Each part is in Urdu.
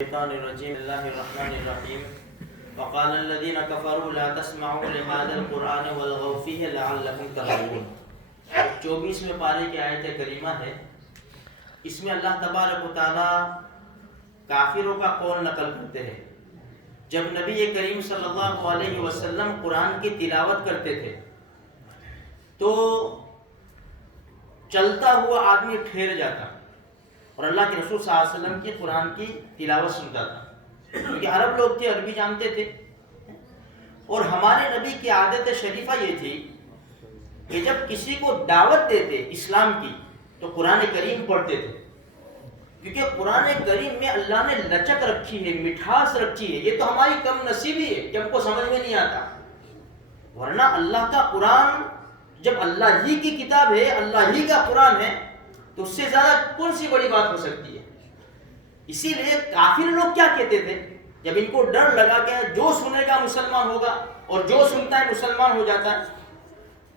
الشيطان الرجيم بسم الله الرحمن الرحيم وقال الذين كفروا لا تسمعوا لهذا القرآن والغوا فيه لعلكم تغلبون 24ویں پارے کی آیت کریمہ ہے. اس میں اللہ تبارک و تعالی کافروں کا قول نقل کرتے ہیں. جب نبی کریم صلی اللہ علیہ وسلم قرآن کی تلاوت کرتے تھے تو چلتا ہوا آدمی ٹھہر جاتا اور اللہ کے رسول صلی اللہ علیہ وسلم کی قرآن کی تلاوت سنتا تھا، کیونکہ عرب لوگ تھے، عربی جانتے تھے. اور ہمارے نبی کی عادت شریفہ یہ تھی کہ جب کسی کو دعوت دیتے اسلام کی تو قرآن کریم پڑھتے تھے، کیونکہ قرآن کریم میں اللہ نے لچک رکھی ہے، مٹھاس رکھی ہے. یہ تو ہماری کم نصیبی ہے کہ ہم کو سمجھ میں نہیں آتا، ورنہ اللہ کا قرآن جب اللہ ہی کی کتاب ہے، اللہ ہی کا قرآن ہے، تو اس سے زیادہ کون سی بڑی بات ہو سکتی ہے. اسی لیے کافر لوگ کیا کہتے تھے جب ان کو ڈر لگا کہ جو سنے گا مسلمان ہوگا اور جو سنتا ہے مسلمان ہو جاتا ہے،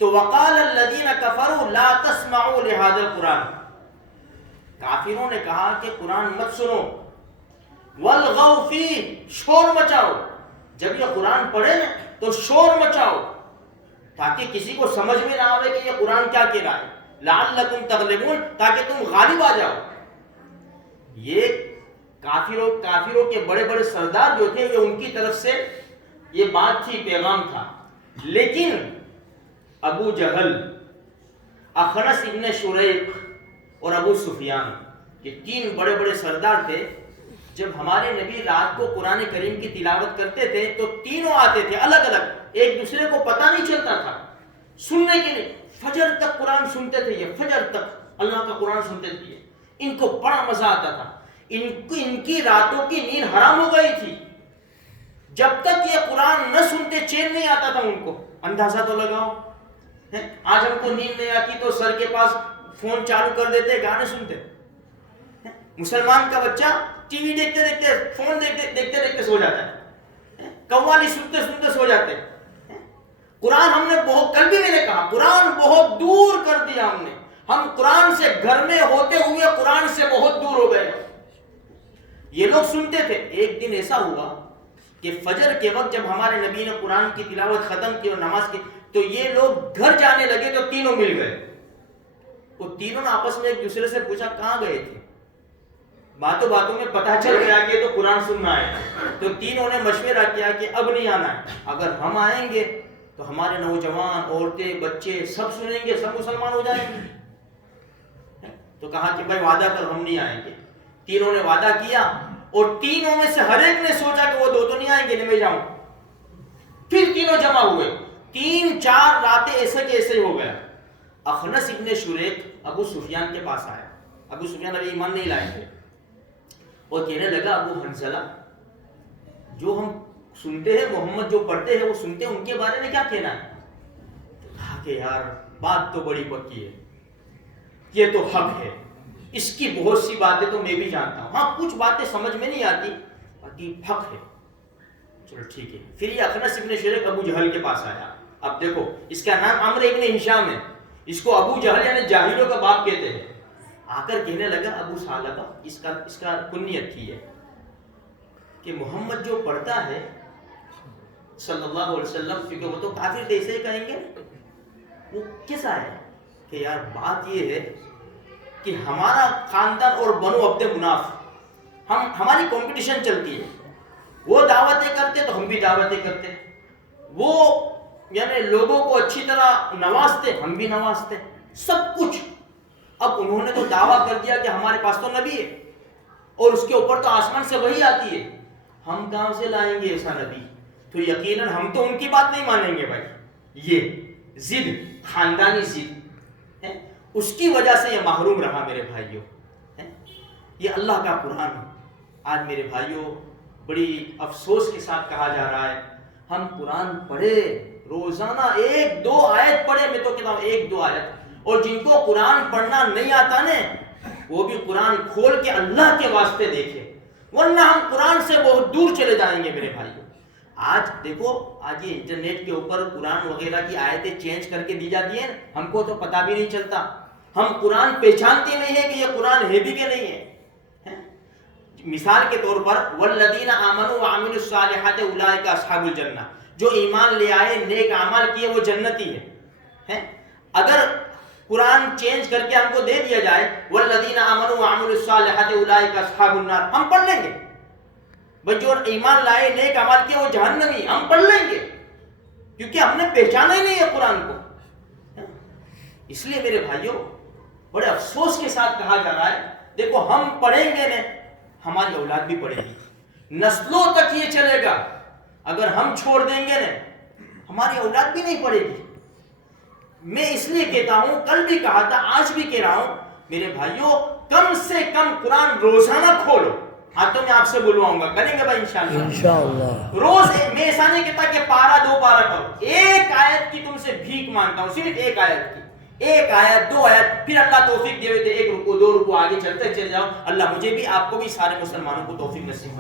تو وقال الذین کفروا لا تسمعوا لهذا القرآن، کافروں نے کہا کہ قرآن مت سنو، والغوا فیہ، شور مچاؤ. جب یہ قرآن پڑھے تو شور مچاؤ تاکہ کسی کو سمجھ میں نہ آئے کہ یہ قرآن کیا کہہ رہا ہے. لعلکم تغلبون، تاکہ تم غالب آ جاؤ. یہ کافروں کے بڑے بڑے سردار جو تھے، یہ ان کی طرف سے یہ بات تھی، پیغام تھا. لیکن ابو جہل، اخنس ابن شریق اور ابو سفیان، یہ تین بڑے بڑے سردار تھے. جب ہمارے نبی رات کو قرآن کریم کی تلاوت کرتے تھے تو تینوں آتے تھے الگ الگ، ایک دوسرے کو پتہ نہیں چلتا تھا سننے کے لیے. فجر تک قرآن سنتے تھے، یہ فجر تک اللہ کا قرآن سنتے تھے. ان کو بڑا مزہ آتا تھا. ان کی راتوں کی نیند حرام ہو گئی تھی. جب تک یہ قرآن نہ سنتے چین نہیں آتا تھا ان کو. اندازہ تو لگاؤ، آج ہم کو نیند نہیں آتی تو سر کے پاس فون چالو کر دیتے، گانے سنتے. مسلمان کا بچہ ٹی وی دیکھتے دیکھتے، فون دیکھتے دیکھتے سو جاتا ہے، قوالی سنتے سنتے سو جاتے. قرآن ہم نے کل بھی میں نے کہا، قرآن بہت دور کر دیا ہم نے. ہم قرآن سے گھر میں ہوتے ہوئے قرآن سے بہت دور ہو گئے. یہ لوگ سنتے تھے. ایک دن ایسا ہوا کہ فجر کے وقت جب ہمارے نبی نے قرآن کی تلاوت ختم کی اور نماز کی تو یہ لوگ گھر جانے لگے تو تینوں مل گئے. وہ تینوں نے آپس میں ایک دوسرے سے پوچھا کہاں گئے تھے. باتوں باتوں میں پتہ چل گیا کہ تو قرآن سننا ہے. تو تینوں نے مشورہ کیا کہ اب نہیں آنا ہے، اگر ہم آئیں گے تو ہمارے نوجوان، عورتیں، بچے سب سنیں گے، سب مسلمان ہو جائیں گے. تو کہا کہ بھائی وعدہ کر ہم نہیں آئیں گے. تینوں نے وعدہ کیا اور تینوں میں سے ہر ایک نے سوچا کہ وہ دو تو نہیں آئیں گے، میں جاؤں. پھر تینوں جمع ہوئے. 3-4 راتیں ایسے کے ایسے ہو گیا. اخنس ابن شریق ابو سفیان کے پاس آیا. ابو سفیان ابھی ایمان نہیں لائے تھے اور کہنے لگا ابو حنظلہ، جو ہم سنتے ہیں، محمد جو پڑھتے ہیں وہ سنتے ہیں، ان کے بارے میں کیا کہنا ہے؟ کہا کہ یار بات تو بڑی پکی ہے، یہ تو حق ہے، اس کی بہت سی باتیں تو میں بھی جانتا ہوں، ہاں کچھ باتیں سمجھ میں نہیں آتی، باقی حق ہے. چلو ٹھیک ہے. پھر یہ اخنس ابن شریق ابو جہل کے پاس آیا. اب دیکھو اس کا نام عمرو ابن ہشام ہے، اس کو ابو جہل یعنی جاہلوں کا باپ کہتے ہیں. آ کر کہنے لگا ابو ثعلبہ، اس کا کنیت تھی ہے کہ محمد جو پڑھتا ہے صلی اللہ علیہ وسلم، کیونکہ وہ تو کافر تھے ایسے ہی کہیں گے، وہ کیسا ہے کہ یار بات یہ ہے کہ ہمارا خاندان اور بنو عبد مناف، ہماری کمپٹیشن چلتی ہے. وہ دعوتیں کرتے تو ہم بھی دعوتیں کرتے، وہ یعنی لوگوں کو اچھی طرح نوازتے، ہم بھی نوازتے، سب کچھ. اب انہوں نے تو دعویٰ کر دیا کہ ہمارے پاس تو نبی ہے اور اس کے اوپر تو آسمان سے وحی آتی ہے، ہم کہاں سے لائیں گے ایسا نبی؟ تو یقیناً ہم تو ان کی بات نہیں مانیں گے. بھائی یہ ضد، خاندانی ضد ہے، اس کی وجہ سے یہ محروم رہا. میرے بھائیوں، یہ اللہ کا قرآن ہے. آج میرے بھائیوں بڑی افسوس کے ساتھ کہا جا رہا ہے، ہم قرآن پڑھے روزانہ 1-2 آیت پڑھے، میں تو کہتا ہوں 1-2 آیت، اور جن کو قرآن پڑھنا نہیں آتا نا وہ بھی قرآن کھول کے اللہ کے واسطے دیکھے، ورنہ ہم قرآن سے بہت دور چلے جائیں گے. میرے بھائیوں آج دیکھو، آج یہ انٹرنیٹ کے اوپر قرآن وغیرہ کی آیتیں چینج کر کے دی جاتی ہیں، ہم کو تو پتہ بھی نہیں چلتا. ہم قرآن پہچانتے نہیں ہیں کہ یہ قرآن ہے بھی کہ نہیں ہے. مثال کے طور پر والذین آمنوا وعملوا الصالحات اولئک اصحاب الجنہ، جو ایمان لے آئے نیک اعمال کیے وہ جنتی ہے۔ اگر قرآن چینج کر کے ہم کو دے دیا جائے والذین آمنوا وعملوا الصالحات اولئک اصحاب النار، ہم پڑھ لیں گے بھائی جو ایمان لائے نیک اعمال کیے وہ جہنمی، ہم پڑھ لیں گے کیونکہ ہم نے پہچانا ہی نہیں ہے قرآن کو۔ اس لیے میرے بھائیوں بڑے افسوس کے ساتھ کہا جا رہا ہے دیکھو ہم پڑھیں گے نا ہماری اولاد بھی پڑھے گی، نسلوں تک یہ چلے گا۔ اگر ہم چھوڑ دیں گے نا ہماری اولاد بھی نہیں پڑھے گی۔ میں اس لیے کہتا ہوں، کل بھی کہا تھا آج بھی کہہ رہا ہوں میرے بھائیوں، کم سے کم قرآن روزانہ کھولو۔ ہاں تو میں آپ سے بلواؤں گا، کریں گے بھائی انشاءاللہ۔ روز میں ایسا نہیں کہتا کہ پارا دو پارا کرو، ایک آیت کی تم سے بھیک مانگتا ہوں، صرف ایک آیت کی، ایک آیت دو آیت، پھر اللہ توفیق دے ہوئے تھے 1 رکوع 2 رکوع آگے چلتے چلے جاؤ۔ اللہ مجھے بھی آپ کو بھی سارے مسلمانوں کو توفیق نصیب